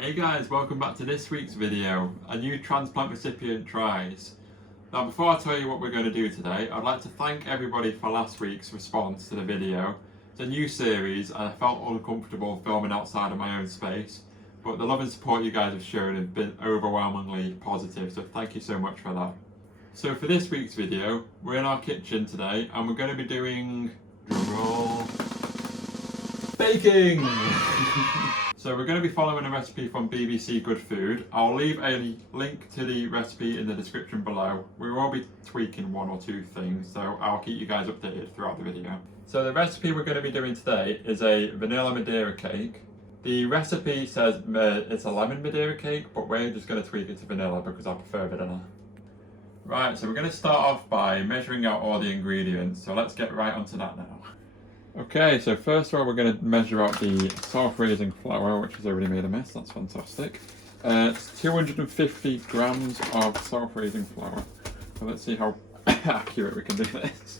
Hey guys, welcome back to this week's video, a new transplant recipient tries. Now before I tell you what we're going to do today, I'd like to thank everybody for last week's response to the video. It's a new series and I felt uncomfortable filming outside of my own space, but the love and support you guys have shown have been overwhelmingly positive, so thank you so much for that. So for this week's video, we're in our kitchen today and we're going to be doing baking! So we're going to be following a recipe from BBC Good Food. I'll leave a link to the recipe in the description below. We will be tweaking one or two things, so I'll keep you guys updated throughout the video. So the recipe we're going to be doing today is a vanilla Madeira cake. The recipe says it's a lemon Madeira cake, but we're just going to tweak it to vanilla because I prefer vanilla. Right, so we're going to start off by measuring out all the ingredients, so let's get right onto that now. Okay, so first of all we're going to measure out the self-raising flour, which has already made a mess. That's fantastic. It's 250 grams of self-raising flour. So let's see how accurate we can do this.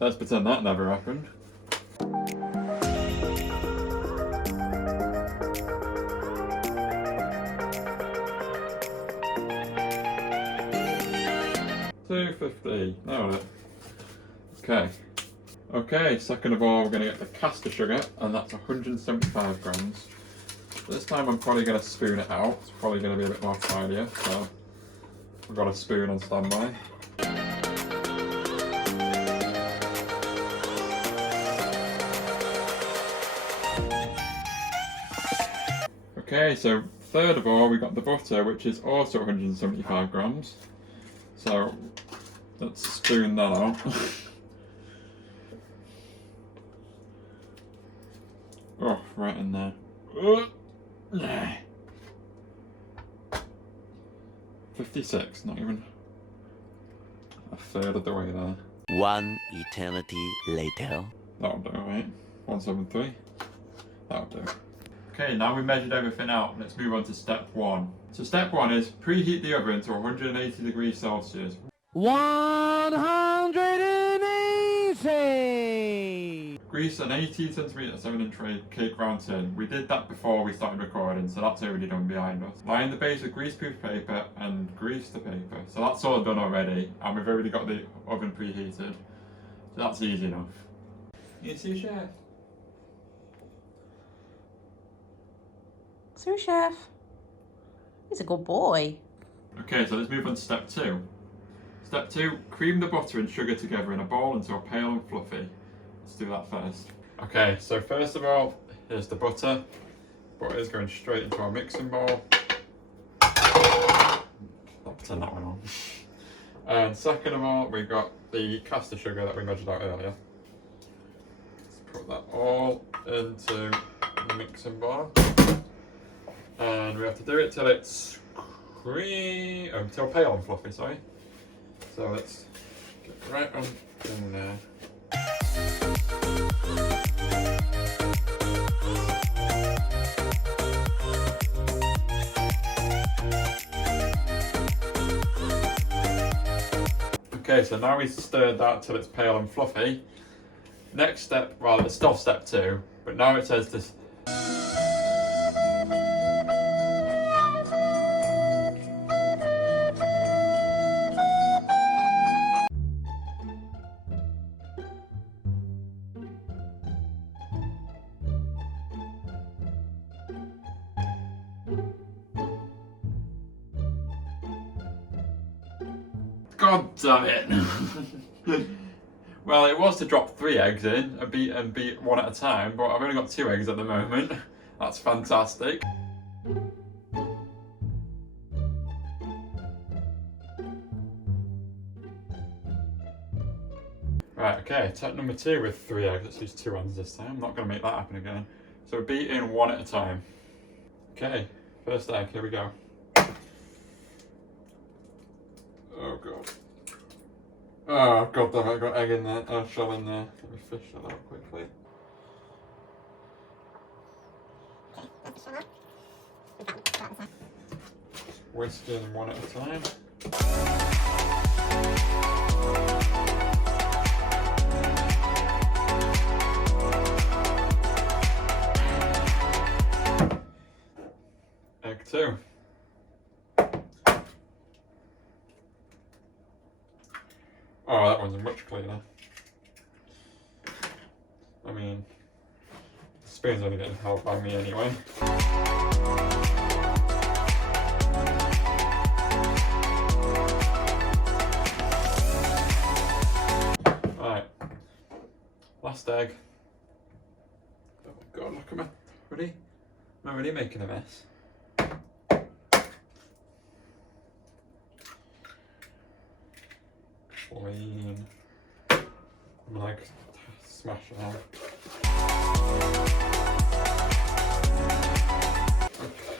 Let's pretend that never happened. $2.50. No. Okay, second of all we're going to get the caster sugar, and that's 175 grams. This time I'm probably going to spoon it out. It's probably going to be a bit more tidier, so I've got a spoon on standby. Okay, so third of all we got the butter, which is also 175 grams. So let's spoon that out. Oh, right in there. 56, not even a third of the way there. One eternity later. That'll do, right? 173. That'll do. Okay, now we've measured everything out, let's move on to step one. So step one is preheat the oven to 180 degrees Celsius. 180! Grease an 18cm 7-inch cake round tin. We did that before we started recording, so that's already done behind us. Line the base with greaseproof paper and grease the paper. So that's all done already, and we've already got the oven preheated. So that's easy enough. You see, chef? Sous chef. He's a good boy. Okay, so let's move on to step two. Step two, cream the butter and sugar together in a bowl until pale and fluffy. Let's do that first. Okay, so first of all, here's the butter. Butter is going straight into our mixing bowl. I'll turn that one on. And second of all, we've got the caster sugar that we measured out earlier. Let's put that all into the mixing bowl. And we have to do it till it's till pale and fluffy, sorry. So let's get right on in there. Okay, so now we've stirred that till it's pale and fluffy. Next step, well, it's still step two, but now it says this. God damn it! Well, it was to drop 3 eggs in and beat one at a time, but I've only got 2 eggs at the moment. That's fantastic. Right, okay, tech number 2 with 3 eggs. Let's use 2 hands this time. I'm not going to make that happen again. So beat in 1 at a time. Okay, first egg, here we go. Oh god. Oh god damn it, I got egg in there, shell in there. Let me fish that out quickly. Whisk in 1 at a time. much cleaner. I mean, the spoon's only getting held by me anyway. Right, last egg. Oh my god, look at me. Ready? Am I really making a mess? Clean. I'm like smashing out.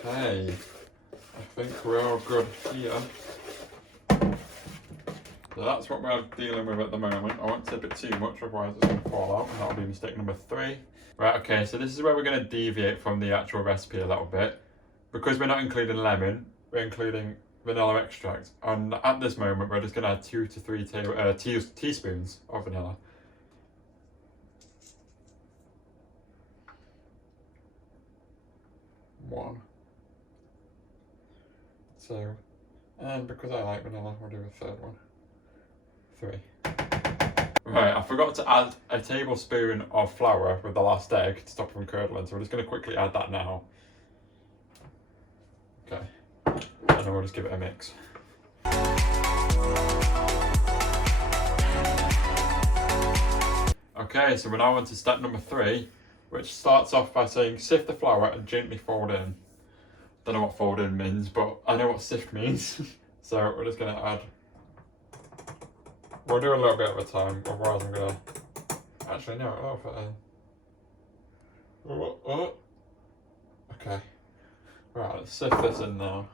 Okay, I think we're all good here. So that's what we're dealing with at the moment. I won't tip it too much, otherwise it's going to fall out, and that'll be mistake number 3. Right, okay, so this is where we're going to deviate from the actual recipe a little bit. Because we're not including lemon, we're including vanilla extract. And at this moment, we're just going to add 2 to 3 teaspoons of vanilla. One. 2. And because I like vanilla, we'll do a 3rd one. 3. Right, I forgot to add a tablespoon of flour with the last egg to stop it from curdling, so we're just going to quickly add that now. Okay, and then we'll just give it a mix. Okay, so we're now on to step number 3, which starts off by saying sift the flour and gently fold in. Don't know what fold in means, but I know what sift means. So we're just going to add. We'll do a little bit at a time, otherwise I'm going to. Actually, no, I'll put in. Okay. Right, let's sift this in now.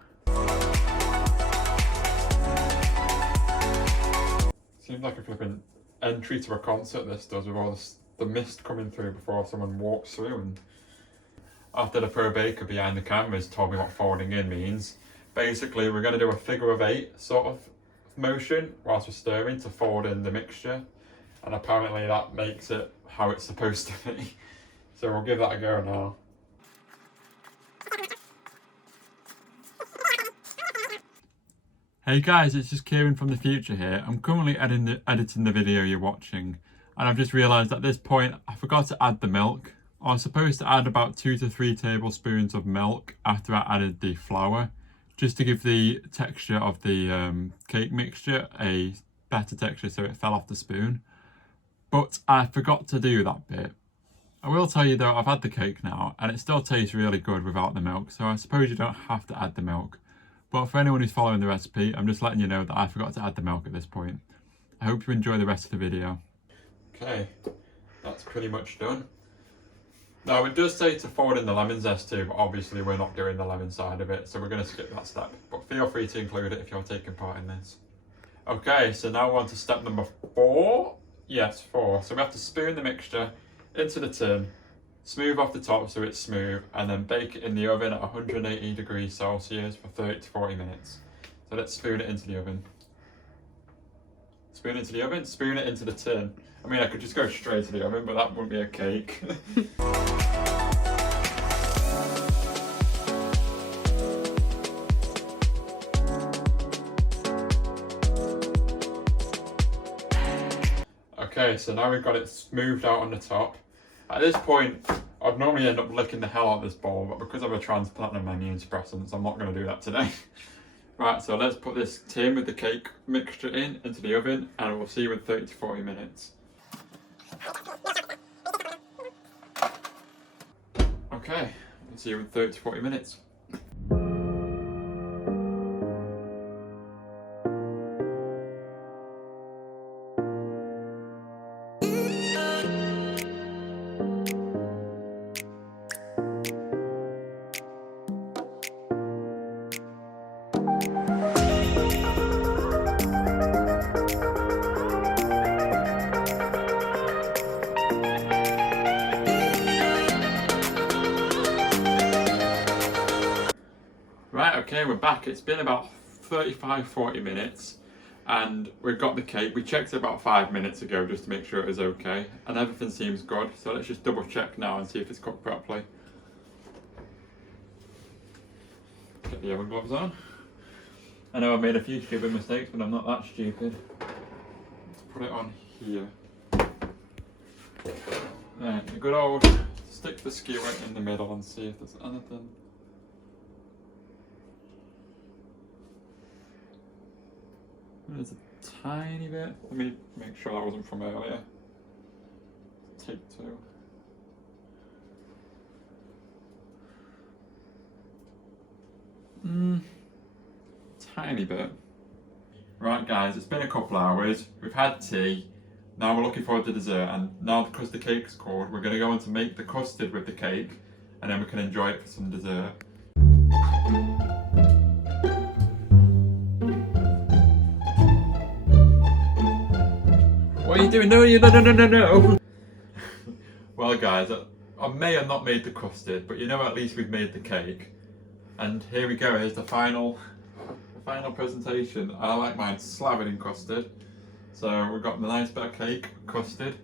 Seems like a flipping entry to a concert, this does, with all the mist coming through before someone walks through. And after the pro baker behind the cameras told me what folding in means, basically we're going to do a figure of 8 sort of motion whilst we're stirring to fold in the mixture, and apparently that makes it how it's supposed to be. So we'll give that a go now. Hey guys, it's just Kieran from the future here. I'm currently editing the video you're watching, and I've just realised at this point I forgot to add the milk. I was supposed to add about 2 to 3 tablespoons of milk after I added the flour, just to give the texture of the cake mixture a better texture so it fell off the spoon. But I forgot to do that bit. I will tell you though, I've had the cake now and it still tastes really good without the milk, so I suppose you don't have to add the milk. But for anyone who's following the recipe, I'm just letting you know that I forgot to add the milk at this point. I hope you enjoy the rest of the video. Okay, that's pretty much done. Now it does say to fold in the lemon zest too, but obviously we're not doing the lemon side of it, so we're going to skip that step. But feel free to include it if you're taking part in this. Okay, so now we're on to step number 4. Yes, 4. So we have to spoon the mixture into the tin, smooth off the top so it's smooth, and then bake it in the oven at 180 degrees Celsius for 30 to 40 minutes. So let's spoon it into the oven. Spoon it into the oven, spoon it into the tin. I mean, I could just go straight to the oven, but that wouldn't be a cake. Okay, so now we've got it smoothed out on the top. At this point, I'd normally end up licking the hell out of this bowl, but because of a transplant and my immune suppressants, I'm not going to do that today. Right, so let's put this tin with the cake mixture into the oven, and we'll see you in 30 to 40 minutes. Okay, we'll see you in 30 to 40 minutes. Right, okay, we're back. It's been about 35-40 minutes and we've got the cake. We checked it about 5 minutes ago just to make sure it was okay, and everything seems good. So let's just double check now and see if it's cooked properly. Get the oven gloves on. I know I've made a few stupid mistakes, but I'm not that stupid. Let's put it on here. Then a good old stick the skewer in the middle and see if there's anything. There's a tiny bit. Let me make sure that wasn't from earlier. Take 2. Tiny bit. Right guys, it's been a couple hours. We've had tea. Now we're looking forward to dessert, and now the custard cake's cold, we're going to go on to make the custard with the cake, and then we can enjoy it for some dessert. What are you doing? No. Well guys, I may have not made the custard, but you know at least we've made the cake. And here we go, here's the final presentation. I like mine slathered in custard. So we've got the nice bit of cake, custard.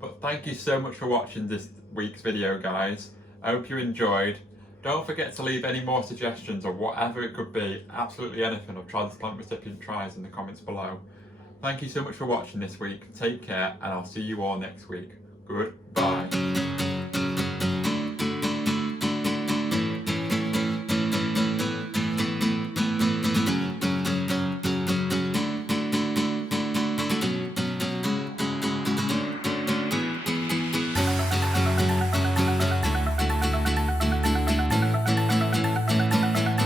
But thank you so much for watching this week's video guys. I hope you enjoyed. Don't forget to leave any more suggestions or whatever it could be, absolutely anything of transplant recipient tries in the comments below. Thank you so much for watching this week. Take care and I'll see you all next week. Goodbye.